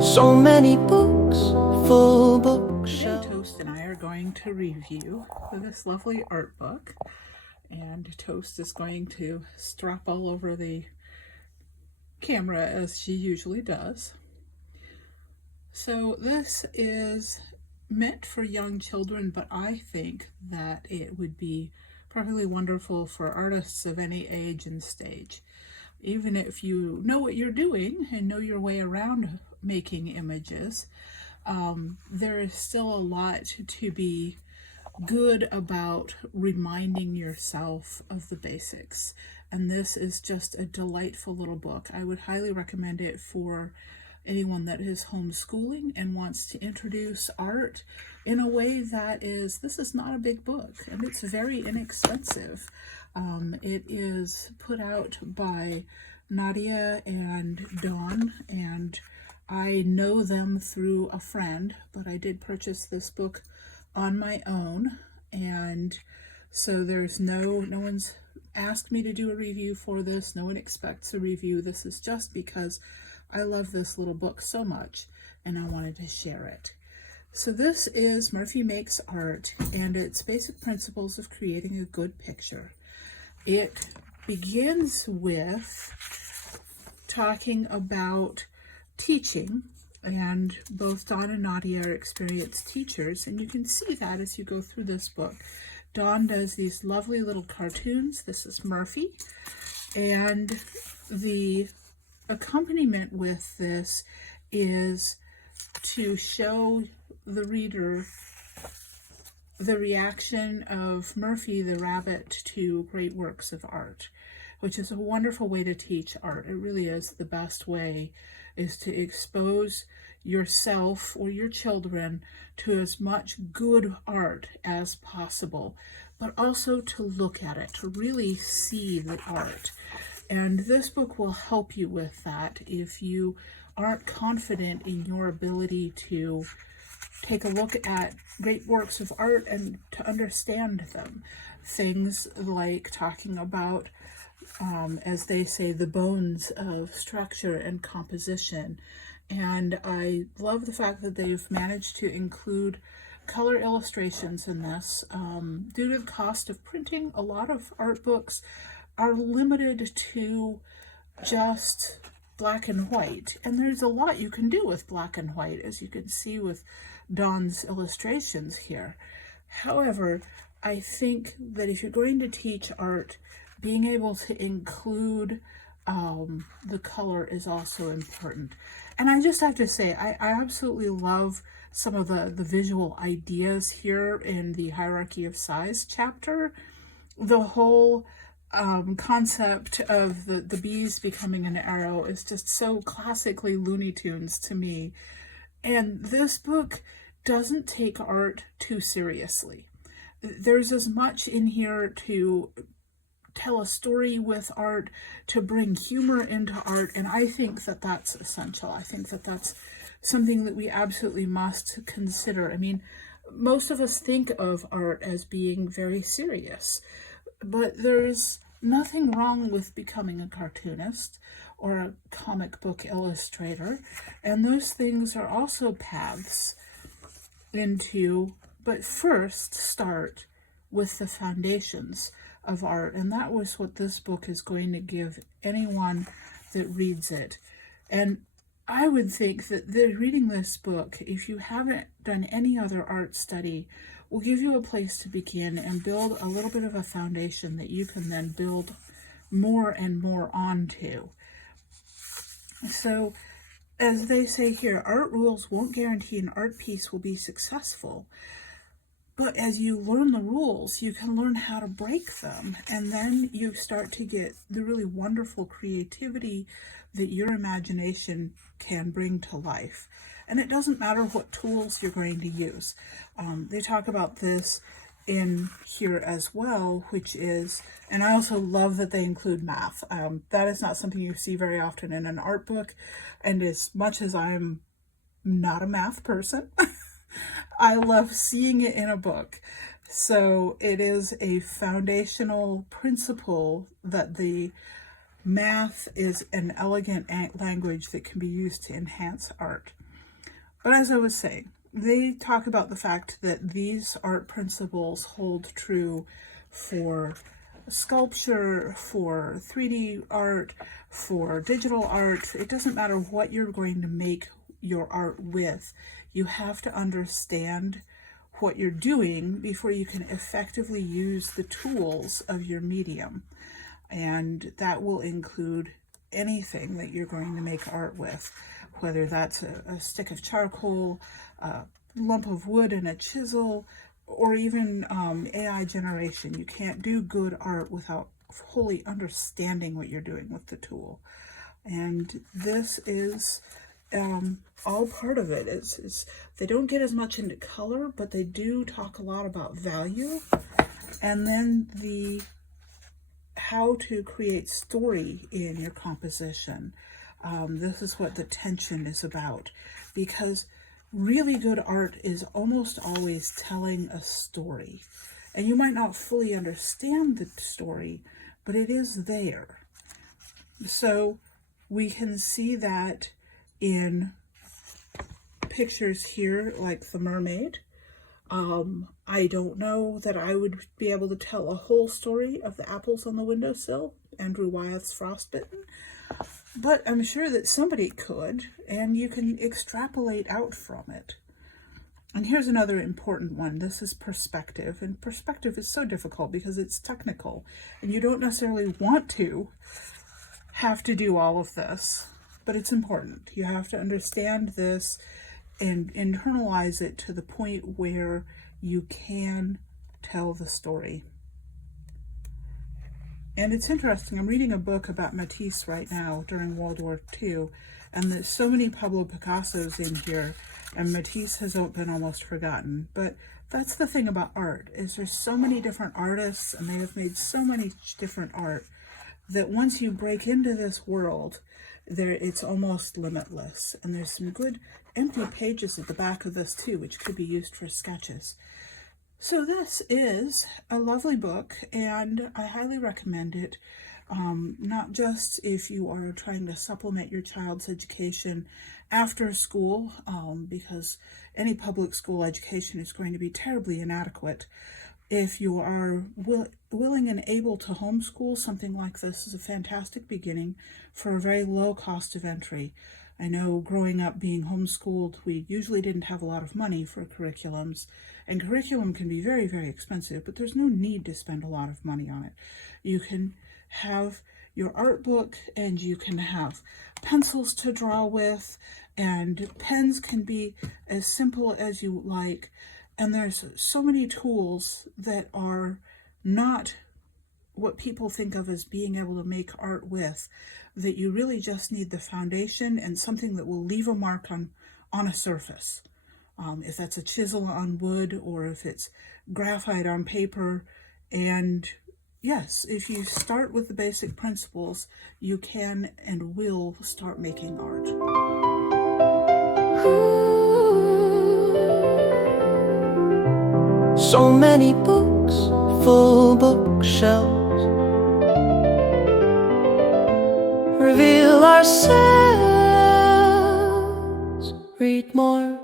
So many books, full books. Today, Toast and I are going to review this lovely art book, and Toast is going to strap all over the camera as she usually does. So this is meant for young children, but I think that it would be perfectly wonderful for artists of any age and stage. Even if you know what you're doing and know your way around making images, there is still a lot to be good about reminding yourself of the basics. And this is just a delightful little book. I would highly recommend it for anyone that is homeschooling and wants to introduce art in a way that is, this is not a big book and it's very inexpensive. It is put out by Nadia and Dawn, and I know them through a friend, but I did purchase this book on my own, and so there's no one's asked me to do a review for this. No one expects a review. This is just because I love this little book so much and I wanted to share it. So this is Murphy Makes Art, and it's basic principles of creating a good picture. It begins with talking about teaching, and both Dawn and Nadia are experienced teachers, and you can see that as you go through this book. Dawn does these lovely little cartoons. This is Murphy, and the accompaniment with this is to show the reader the reaction of Murphy the rabbit to great works of art, which is a wonderful way to teach art. It really is. The best way is to expose yourself or your children to as much good art as possible, but also to look at it, to really see the art. And this book will help you with that if you aren't confident in your ability to take a look at great works of art and to understand them. Things like talking about, as they say, the bones of structure and composition. And I love the fact that they've managed to include color illustrations in this. Due to the cost of printing, a lot of art books are limited to just black and white, and there's a lot you can do with black and white, as you can see with Dawn's illustrations here. However, I think that if you're going to teach art, being able to include the color is also important. And I just have to say, I absolutely love some of the visual ideas here in the Hierarchy of Size chapter. The whole concept of the bees becoming an arrow is just so classically Looney Tunes to me. And this book doesn't take art too seriously. There's as much in here to tell a story with art, to bring humor into art, and I think that that's essential. I think that that's something that we absolutely must consider. I mean, most of us think of art as being very serious, but there's nothing wrong with becoming a cartoonist or a comic book illustrator, and those things are also paths into, but first start with the foundations of art, and that was what this book is going to give anyone that reads it. And I would think that reading this book, if you haven't done any other art study, will give you a place to begin and build a little bit of a foundation that you can then build more and more onto. So, as they say here, art rules won't guarantee an art piece will be successful. But as you learn the rules, you can learn how to break them. And then you start to get the really wonderful creativity that your imagination can bring to life. And it doesn't matter what tools you're going to use. They talk about this in here as well, which is, and I also love that they include math. That is not something you see very often in an art book. And as much as I'm not a math person, I love seeing it in a book. So it is a foundational principle that the math is an elegant language that can be used to enhance art. But as I was saying, they talk about the fact that these art principles hold true for sculpture, for 3D art, for digital art. It doesn't matter what you're going to make your art with. You have to understand what you're doing before you can effectively use the tools of your medium. And that will include anything that you're going to make art with, whether that's a stick of charcoal, a lump of wood and a chisel, or even AI generation. You can't do good art without fully understanding what you're doing with the tool. And this is all part of it. They don't get as much into color, but they do talk a lot about value. And then how to create story in your composition. This is what the tension is about, because really good art is almost always telling a story. And you might not fully understand the story, but it is there. So we can see that in pictures here, like the mermaid. I don't know that I would be able to tell a whole story of the apples on the windowsill, Andrew Wyeth's Frostbitten, but I'm sure that somebody could, and you can extrapolate out from it. And here's another important one. This is perspective, and perspective is so difficult because it's technical, and you don't necessarily want to have to do all of this, but it's important. You have to understand this and internalize it to the point where you can tell the story. And it's interesting, I'm reading a book about Matisse right now during World War II, and there's so many Pablo Picassos in here, and Matisse has been almost forgotten. But that's the thing about art, is there's so many different artists, and they have made so many different art, that once you break into this world, it's almost limitless. And there's some good empty pages at the back of this too, which could be used for sketches. So this is a lovely book, and I highly recommend it, not just if you are trying to supplement your child's education after school, because any public school education is going to be terribly inadequate. If you are willing and able to homeschool, something like this is a fantastic beginning for a very low cost of entry. I know growing up being homeschooled, we usually didn't have a lot of money for curriculums, and curriculum can be very, very expensive, but there's no need to spend a lot of money on it. You can have your art book, and you can have pencils to draw with, and pens can be as simple as you like. And there's so many tools that are not what people think of as being able to make art with, that you really just need the foundation and something that will leave a mark on a surface. If that's a chisel on wood, or if it's graphite on paper. And yes, if you start with the basic principles, you can and will start making art. So many books, full bookshelves, reveal ourselves. Read more.